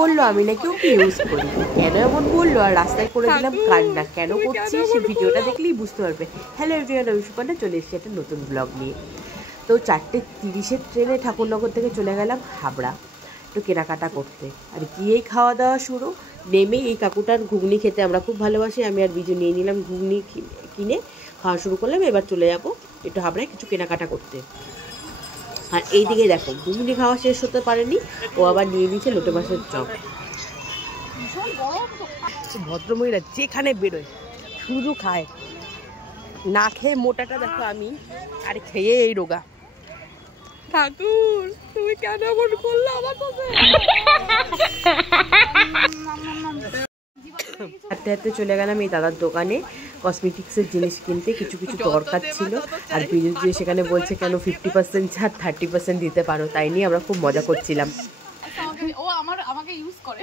বললো আমি নাকি ওকে ইউজ করি, কেন এমন বললো আর রাস্তায় করে দিলাম কান্না। কেন করছি সে ভিডিওটা দেখলেই বুঝতে পারবে। হ্যালো এভরিওয়ান, আমি সুকন্যা চলে এসেছি একটা নতুন ব্লগ নিয়ে। তো 4:30-এর ট্রেনে ঠাকুরনগর থেকে চলে গেলাম হাবড়া একটু কেনাকাটা করতে। আর গিয়েই খাওয়া দাওয়া শুরু। নেমে এই কাকুটার ঘুগনি খেতে আমরা খুব ভালোবাসি, আমি আর বিজু নিয়ে নিলাম ঘুগনি কিনে খাওয়া শুরু করলাম। এবার চলে যাবো একটু হাবড়ায় কিছু কেনাকাটা করতে। আর এই দিকে দেখো ঘুগনি খাওয়া শেষ হতে পারেনি, ও আবার নিয়ে নিয়েছে লোটে মাছের চপ। ভদ্রমহিলা যেখানে বেরোয় শুধু খায়, না খেয়ে মোটাটা দেখো আমি, আর খেয়ে এই রোগা। ঠাকুর তুমি কেন এমন করলে আমার সাথে? হাঁটতে হাঁটতে চলে গেলাম এই দাদার দোকানে কসমেটিক্সের জিনিস কিনতে, কিছু কিছু দরকার ছিল। আর বিদ্যুৎ দিয়ে সেখানে বলছে কেন 50% ছাড় 30% দিতে পারো, তাই নিয়ে আমরা খুব মজা করছিলাম। ও আমাকে ইউজ করে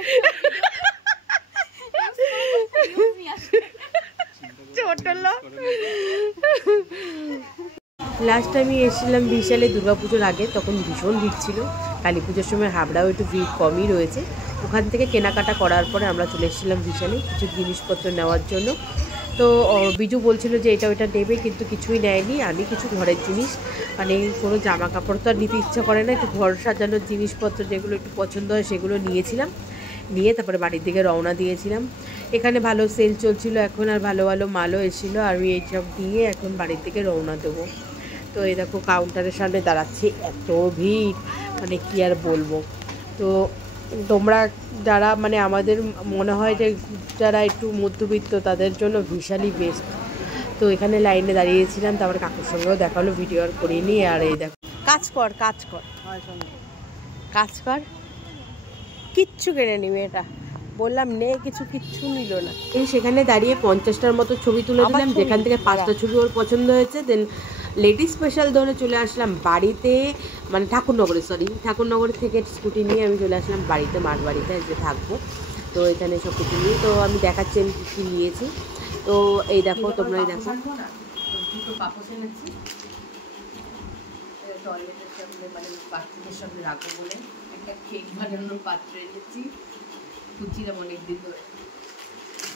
লাস্ট আমি এসেছিলাম বিশালে দুর্গাপুজোর আগে, তখন ভীষণ ভিড় ছিল। কালী পুজোর সময় হাবড়াও একটু ভিড় কমই রয়েছে। ওখান থেকে কেনাকাটা করার পরে আমরা চলে এসেছিলাম বিশালে কিছু জিনিসপত্র নেওয়ার জন্য। তো বিজু বলছিল যে এটা ওইটা নেবে, কিন্তু কিছুই নেয়নি। আমি কিছু ঘরের জিনিস, মানে কোনো জামা কাপড় তো আর নিতে ইচ্ছা করে না, একটু ঘর সাজানোর জিনিসপত্র যেগুলো একটু পছন্দ হয় সেগুলো নিয়েছিলাম। নিয়ে তারপরে বাড়ির দিকে রওনা দিয়েছিলাম। এখানে ভালো সেল চলছিল এখন, আর ভালো ভালো মালও এসেছিলো। আর আমি এইসব দিয়ে এখন বাড়ির দিকে রওনা দেবো। তো এই দেখো কাউন্টারের সামনে দাঁড়াচ্ছি, এত ভিড় মানে কি আর বলবো। তো তোমরা যারা মানে আমাদের মনে হয় যে যারা একটু মধ্যবিত্ত তাদের জন্য বিশালই বেস্ট। তো এখানে লাইনে দাঁড়িয়েছিলাম, তারপরে কাকুর সঙ্গেও দেখালো, ভিডিও আর করিনি। আর এই দেখো কাজ কর কাজ কর কাজ কর, কিচ্ছু কেনে নিবে এটা বললাম নে, কিচ্ছু নিল না। এই সেখানে দাঁড়িয়ে 50টার মতো ছবি তুলে দিলাম, যেখান থেকে 5টা ছবি ওর পছন্দ হয়েছে। দেন লেডি স্পেশাল ধরে চলে আসলাম বাড়িতে, মানে ঠাকুরনগর থেকে স্কুটি নিয়ে আমি চলে আসলাম বাড়িতে, মার বাড়িতে যে থাকবো। তো এখানে সব কিছু নিয়ে তো আমি দেখাচ্ছি আমি কী নিয়েছি। তো এই দেখো তোমরাই দেখো, দুটো পাপোশ এনেছি টয়লেটের সামনে, মানে বাথরুমের সামনে রাখবো বলে। একটা কেক বানানোর পাত্র এনেছি, খুঁজছিলাম অনেকদিন ধরে।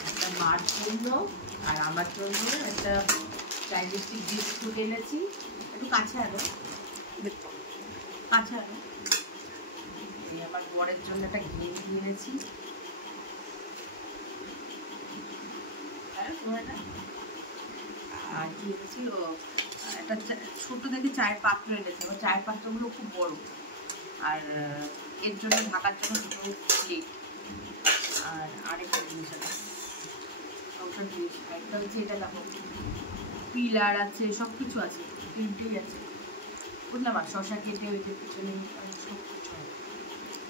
একটা মার জন্য আর আমার জন্য একটা ডাইজেস্টিভ বিস্কুট এনেছি। একটু কাছে আনো। আমার বরের জন্য একটা গেঞ্জি এনেছি। আর কি এনেছি, একটা ছোট দেখে চায়ের পাত্র এনেছি। আমার চায়ের পাত্রগুলো খুব বড়, আর এর জন্য ঢাকার জন্য দুটো প্লেট। আর আরেকটা জিনিস আছে, একটা হচ্ছে এটা দেখো পিলার আছে, সব কিছু আছে, তিনটেই আছে বুঝলাম। আর শশা কেটে ওই যে পিছনে সব কিছু আছে,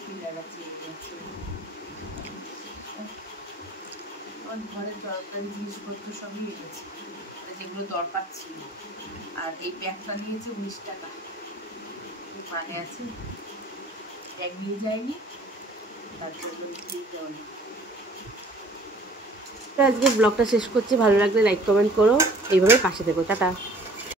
পিলার আছে, আমার ঘরের দরকারি জিনিসপত্র সবই এনেছে, যেগুলো দরকার ছিল। আর এই ব্যাগটা নিয়েছে 19 টাকা, মানে আছে ব্যাগ নিয়ে যায়নি, তারপর আজকে ব্লগটা শেষ করছি। ভালো লাগলে লাইক কমেন্ট করো, এইভাবে পাশে থেকো। টাটা।